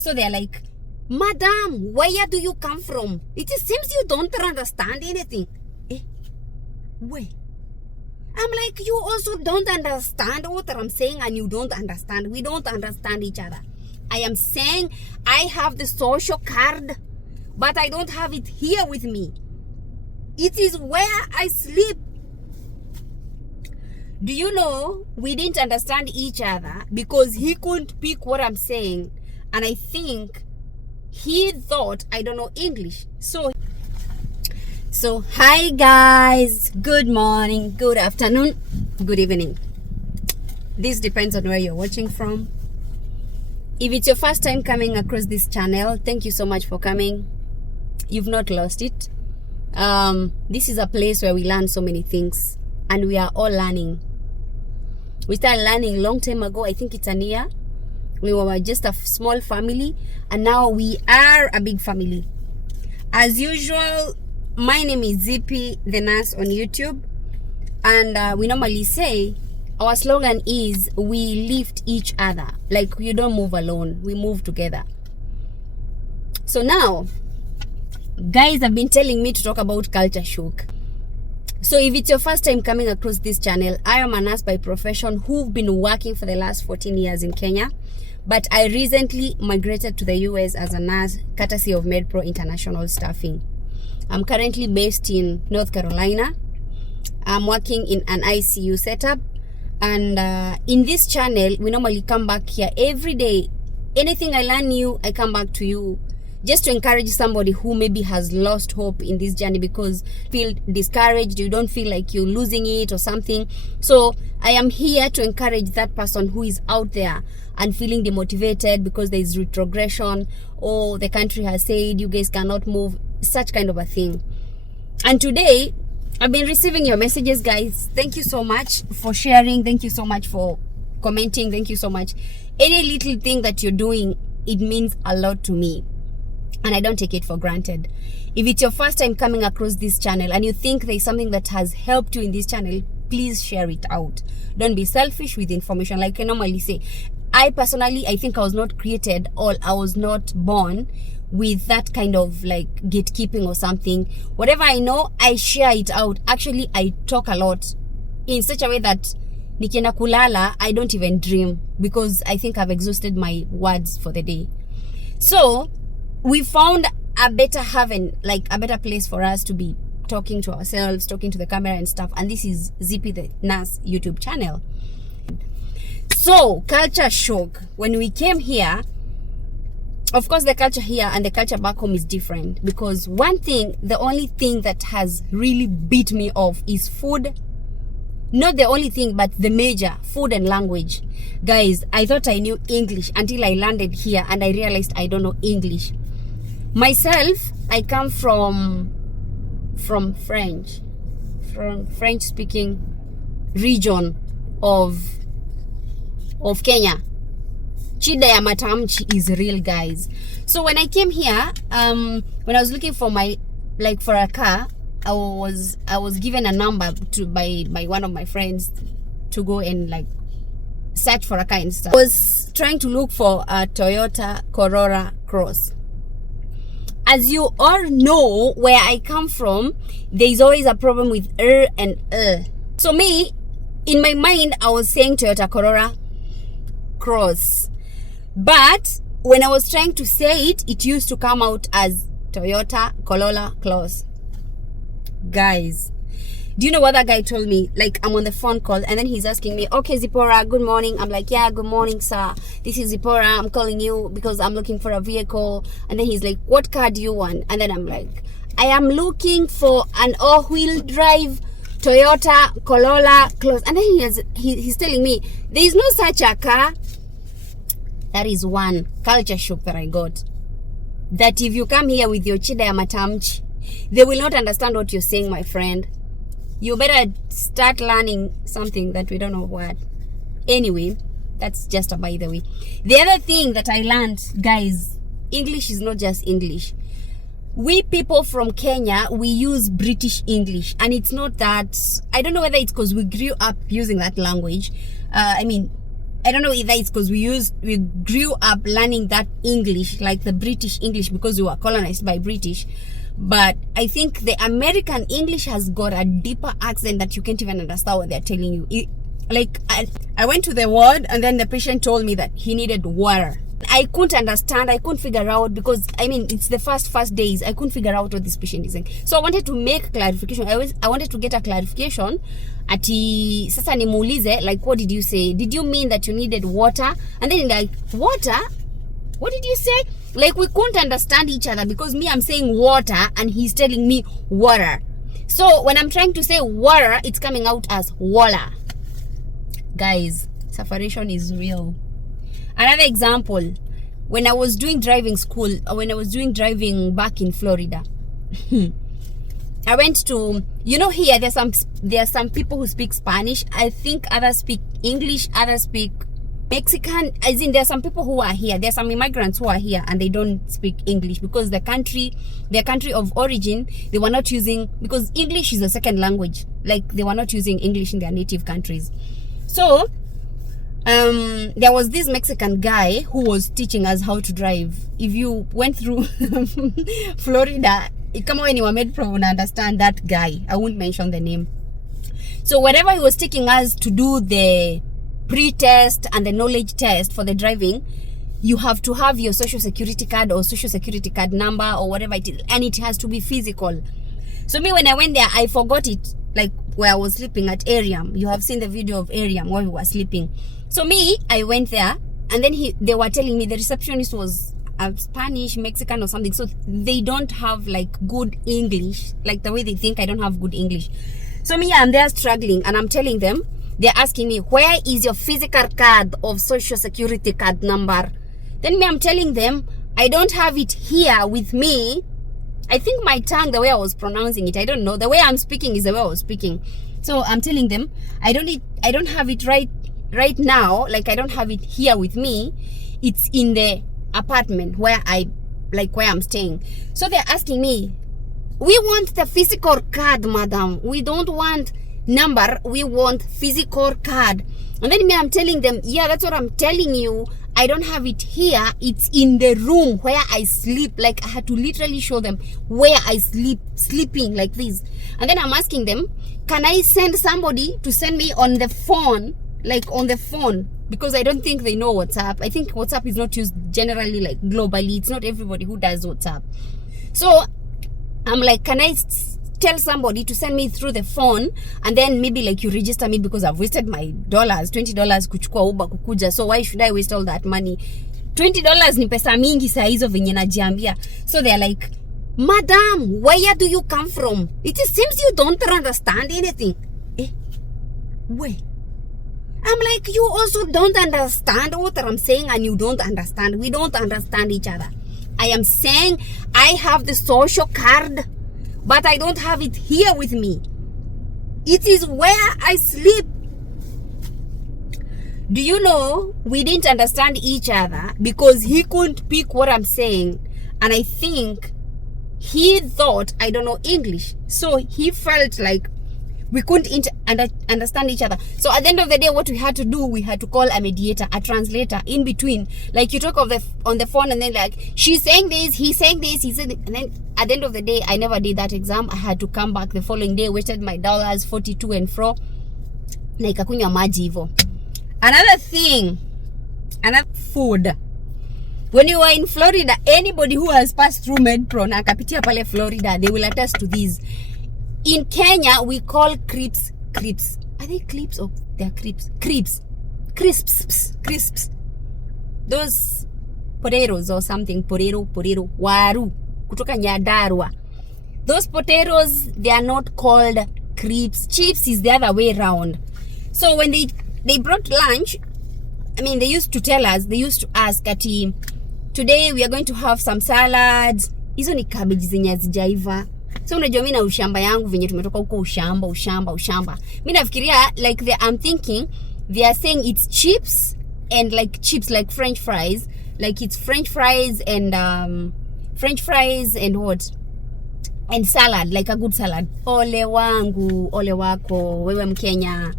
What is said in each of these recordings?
So they're like, Madam, where do you come from? It seems you don't understand anything. Where? I'm like, you also don't understand what I'm saying, and you don't understand. We don't understand each other. I am saying I have the social card, but I don't have it here with me. It is where I sleep. Do you know we didn't understand each other because he couldn't pick what I'm saying, and I think he thought I don't know English. So hi guys, good morning, good afternoon, good evening. This depends on where you're watching from. If it's your first time coming across this channel, thank you so much for coming. You've not lost it. This is a place where we learn so many things, and we are all learning. We started learning a long time ago. I think it's a year. We were just a small family, and now we are a big family. As usual, my name is Zippy the Nurse on YouTube, and we normally say our slogan is we lift each other. Like, you don't move alone, we move together. So now, guys have been telling me to talk about culture shock. So if it's your first time coming across this channel, I am a nurse by profession who've been working for the last 14 years in Kenya. But I recently migrated to the US as a nurse, courtesy of MedPro International Staffing. I'm currently based in North Carolina. I'm working in an ICU setup. And in this channel, we normally come back here every day. Anything I learn new, I come back to you, just to encourage somebody who maybe has lost hope in this journey because feel discouraged, you don't feel like you're losing it or something. So I am here to encourage that person who is out there and feeling demotivated because there is retrogression, or the country has said you guys cannot move, such kind of a thing. And today I've been receiving your messages, guys. Thank you so much for sharing. Thank you so much for commenting. Thank you so much. Any little thing that you're doing, it means a lot to me, and I don't take it for granted. If it's your first time coming across this channel and you think there's something that has helped you in this channel, please share it out. Don't be selfish with information. Like I normally say, I personally, I think I was not created, or I was not born with that kind of like gatekeeping or something. Whatever I know, I share it out. Actually, I talk a lot in such a way that nikienda kulala, I don't even dream, because I think I've exhausted my words for the day. So we found a better heaven, like a better place for us to be talking to ourselves, talking to the camera and stuff. And this is Zippy the Nurse YouTube channel. So culture shock. When we came here, of course the culture here and the culture back home is different, because one thing, the only thing that has really beat me off is food. Not the only thing, but the major, food and language. Guys, I thought I knew English until I landed here and I realized I don't know English. Myself, I come from French speaking region of Kenya. Shida ya matamchi is real, guys. So when I came here, when I was looking for for a car, I was given a number by one of my friends to go and like search for a car and stuff. I was trying to look for a Toyota Corolla Cross. As you all know, where I come from, there is always a problem with and So me, in my mind, I was saying Toyota Corolla Cross. But when I was trying to say it, it used to come out as Toyota Corolla Cross. Guys, do you know what that guy told me? Like, I'm on the phone call and then he's asking me, okay, Zipporah, good morning. I'm like, yeah, good morning, sir. This is Zipporah. I'm calling you because I'm looking for a vehicle. And then he's like, what car do you want? And then I'm like, I am looking for an all-wheel drive Toyota Corolla Cross. And then he's telling me, there is no such a car. That is one culture shock that I got. That if you come here with your chida ya matamchi, they will not understand what you're saying, my friend. You better start learning something that we don't know what. Anyway, that's just a by the way. The other thing that I learned, guys, English is not just English. We people from Kenya, we use British English, and it's not that, I don't know whether it's because we grew up using that language. I don't know either it's because we grew up learning that English, like the British English, because we were colonized by British. But I think the American English has got a deeper accent that you can't even understand what they're telling you. I went to the ward, and then the patient told me that he needed water. I couldn't understand. I couldn't figure out, because I mean it's the first days. I couldn't figure out what this patient is saying. So I wanted to make clarification. I wanted to get a clarification. Ati sasa nimuulize, like, what did you say? Did you mean that you needed water? And then like, water? What did you say? Like, we couldn't understand each other, because me, I'm saying water and he's telling me water. So when I'm trying to say water, it's coming out as water. Guys, separation is real. Another example, when I was doing driving school, or when I was doing driving back in Florida, I went to, you know, here there are some people who speak Spanish. I think others speak English, others speak Mexican. As in, there are some people who are here. There are some immigrants who are here and they don't speak English, because their country of origin, they were not using, because English is a second language. Like, they were not using English in their native countries. So there was this Mexican guy who was teaching us how to drive. If you went through Florida, kama we ni wa Medpro, una understand that guy. I won't mention the name. So whatever he was taking us to do the pre-test and the knowledge test for the driving, you have to have your social security card or social security card number or whatever it is, and it has to be physical. So me, when I went there, I forgot it, like where I was sleeping at Ariam. You have seen the video of Ariam where we were sleeping. So me, I went there, and then they were telling me the receptionist was a Spanish, Mexican or something. So they don't have like good English, like the way they think I don't have good English. So me, I'm there struggling, and I'm telling them, they're asking me, where is your physical card of social security card number? Then me, I'm telling them, I don't have it here with me. I think my tongue, the way I was pronouncing it, I don't know. The way I'm speaking is the way I was speaking. So I'm telling them, I don't have it right now. Like, I don't have it here with me. It's in the apartment where I'm staying. So they're asking me, we want the physical card, madam. We don't want number. We want physical card. And then me, I'm telling them, yeah, that's what I'm telling you. I don't have it here. It's in the room where I sleep. Like, I had to literally show them where I sleeping like this. And then I'm asking them, can I send somebody to send me on the phone? Like, on the phone, because I don't think they know WhatsApp. I think WhatsApp is not used generally, like globally. It's not everybody who does WhatsApp. So I'm like, can I tell somebody to send me through the phone, and then maybe like you register me, because I've wasted my $20 kuchukua Uber kukuja. So why should I waste all that money? $20 ni pesa mingi saa hizo venye najiambia. So they're like, madam, where do you come from? It seems you don't understand anything. Where? I'm like, you also don't understand what I'm saying, and you don't understand. We don't understand each other. I am saying I have the social card, but I don't have it here with me. It is where I sleep. Do you know, we didn't understand each other because he couldn't pick what I'm saying, and I think he thought I don't know English. So he felt like we couldn't understand each other. So at the end of the day, what we had to do, we had to call a mediator, a translator in between. Like, you talk on the phone, and then like, she's saying this, he's saying this, he's saying this. And then at the end of the day, I never did that exam. I had to come back the following day, wasted my $42 and fro. Na ikakunywa maji hivyo. Another thing, another food. When you are in Florida, anybody who has passed through Medpro na akapitia pale Florida, they will attest to this. In Kenya, we call crisps. Are they clips or they're crisps? Crisps. Those potatoes or something. Potero, waru. Kutoka Nyandarua. Those potatoes, they are not called crisps. Chips is the other way around. So when they brought lunch, I mean, they used to ask, ati, today we are going to have some salads. Hizo ni cabbage zenye hazijaiva. So unajua mimi na ushamba yangu venye tumetoka huko ushamba. Mimi nafikiria like I'm thinking they are saying it's chips like French fries. Like it's French fries and what? And salad, like a good salad. Ole wangu, ole wako, wewe Mkenya.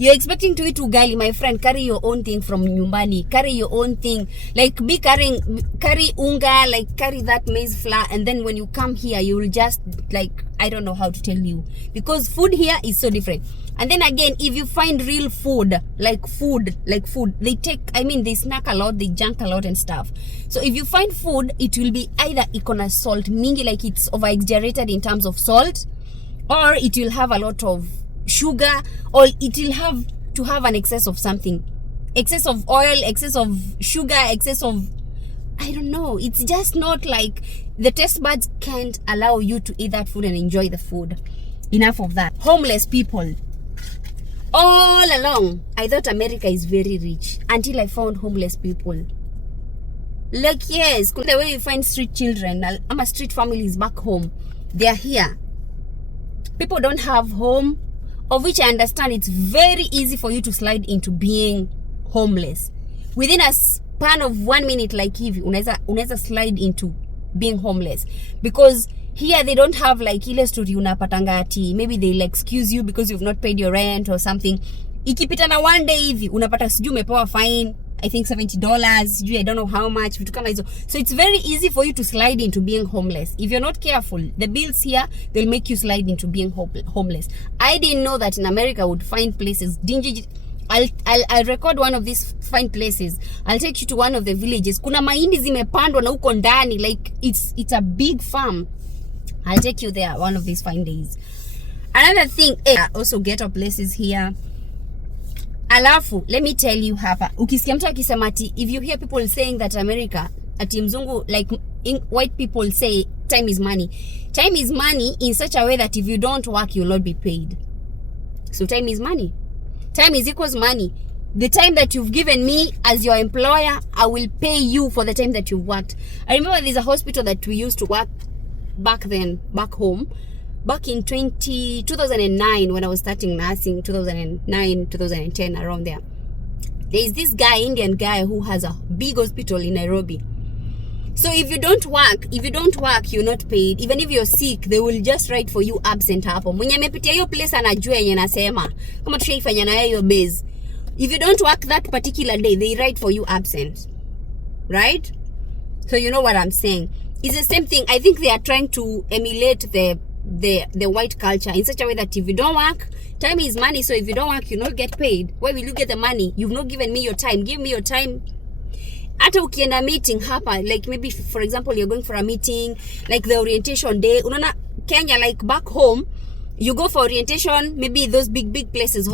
You're expecting to eat ugali, my friend. Carry your own thing from nyumbani. Carry your own thing. Like carry unga, like carry that maize flour, and then when you come here, you will just like, I don't know how to tell you, because food here is so different. And then again, if you find real food, like food, they snack a lot, they junk a lot and stuff. So if you find food, it will be either ikona salt mingi, like it's over exaggerated in terms of salt, or it will have a lot of sugar, or it will have to have an excess of something, excess of oil, excess of sugar, excess of, I don't know. It's just not like, the taste buds can't allow you to eat that food and enjoy the food. Enough of that. Homeless people. All along, I thought America is very rich until I found homeless people. Like, yes, the way you find street children, street families back home, they are here. People don't have home, of which I understand it's very easy for you to slide into being homeless. Within a span of 1 minute, like hivi, unaweza slide into being homeless. Because here they don't have like ile story unapatanga ati maybe they'll excuse you because you've not paid your rent or something. Ikipita na one day hivi unapata sijui umepewa fine, I think $70, sijui I don't know how much, vitu kama hizo. So it's very easy for you to slide into being homeless. If you're not careful, the bills here, they'll make you slide into being homeless. I didn't know that in America would find places dingy. I'll record one of these fine places. I'll take you to one of the villages. Kuna mahindi zimepandwa na huko ndani, like it's a big farm. I'll take you there one of these fine days. Another thing, also ghetto places here. Alafu, let me tell you hapa, ukisikia mtu akisema ati, if you hear people saying that America, ati mzungu, like white people say time is money. Time is money in such a way that if you don't work, you'll not be paid. So time is money. Time is equals money. The time that you've given me as your employer, I will pay you for the time that you've worked. I remember there's a hospital that we used to work back then, back home, back in 2009 when I was starting nursing, 2009, 2010, around there. There is this guy, Indian guy, who has a big hospital in Nairobi. So if you don't work, you're not paid. Even if you're sick, they will just write for you absent hapo. Mwenye amepitia hiyo place anajua yenye nasema. Kama tushaifanya na hiyo base. If you don't work that particular day, they write for you absent. Right? So you know what I'm saying. It's the same thing. I think they are trying to emulate the white culture in such a way that if you don't work, time is money. So if you don't work, you not get paid. Where will you get the money? You've not given me your time. Give me your time. Hata ukienda meeting hapa, like maybe for example you're going for a meeting, like the orientation day, unaona Kenya, like back home, you go for orientation, maybe those big places,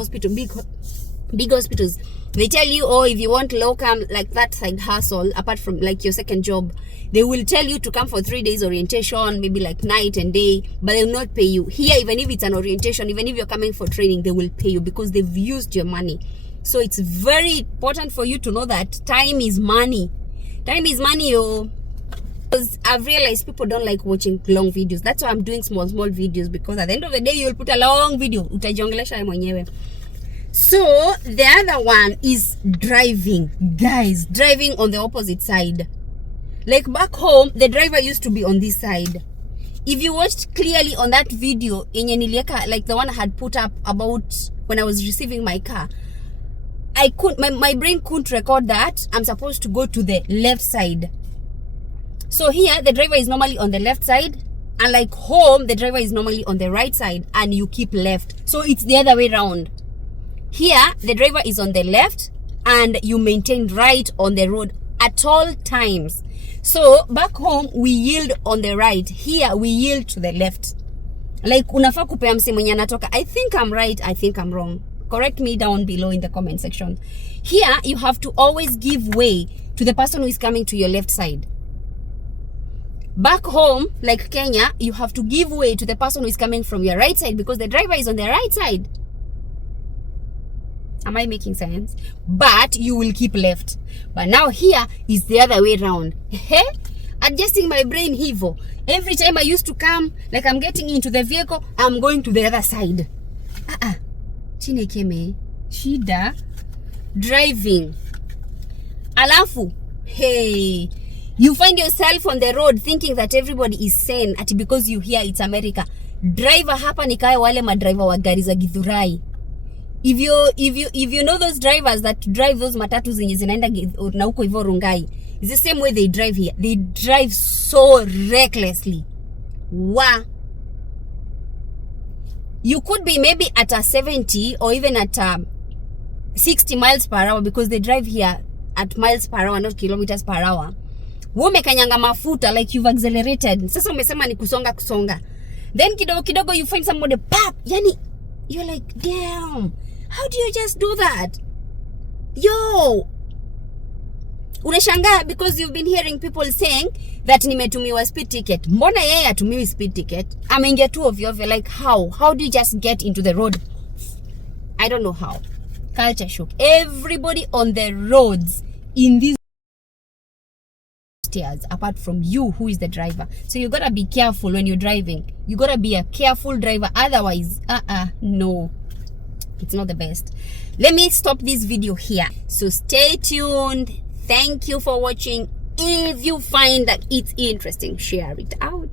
big hospitals, they tell you, oh, if you want locum, like that side hustle, apart from like your second job, they will tell you to come for 3 days orientation, maybe like night and day, but they will not pay you. Here, even if it's an orientation, even if you're coming for training, they will pay you because they've used your money. So it's very important for you to know that time is money. Time is money, yo. Because I've realized people don't like watching long videos. That's why I'm doing small videos, because at the end of the day, you'll put a long video. Utajiongelesha mwenyewe. So the other one is driving. Guys, driving on the opposite side. Like back home, the driver used to be on this side. If you watched clearly on that video, like the one I had put up about when I was receiving my car, my brain couldn't record that I'm supposed to go to the left side. So here, the driver is normally on the left side, and like home, the driver is normally on the right side, and you keep left. So it's the other way around. Here, the driver is on the left, and you maintain right on the road at all times. So back home, we yield on the right. Here, we yield to the left. Like unafaa kupea mse mwenye anatoka, I think I'm right, I think I'm wrong. Correct me down below in the comment section. Here, you have to always give way to the person who is coming to your left side. Back home, like Kenya, you have to give way to the person who is coming from your right side because the driver is on the right side. Am I making sense? But you will keep left. But now here is the other way around. Adjusting my brain hivo. Every time I used to come, like I'm getting into the vehicle, I'm going to the other side. Chinekeme, shida, driving. Alafu, hey, you find yourself on the road thinking that everybody is sane ati because you hear it's America. Driver hapa ni kaya wale madriver wa gari za Githurai. If you know those drivers that drive those matatu zenye zinaenda na huko hivyo Rongai, it's the same way they drive here. They drive so recklessly. Wow. You could be maybe at a 70 or even at 60 miles per hour, because they drive here at miles per hour, not kilometers per hour. Umekanyanga mafuta like you've accelerated. Sasa umesema ni kusonga. Then kidogo you find somebody pop. Yani you're like, damn, how do you just do that? Yo, unashangaa because you've been hearing people saying that nimetumiwa speed ticket. Mbona yeye atumiwi speed ticket? Ameingia tu ovyo, like how do you just get into the road? I don't know how. Culture shock. Everybody on the roads in these stairs, apart from you who is the driver. So you gotta be careful when you're driving. You gotta be a careful driver, otherwise no, it's not the best. Let me stop this video here. So stay tuned. Thank you for watching. If you find that it's interesting, share it out.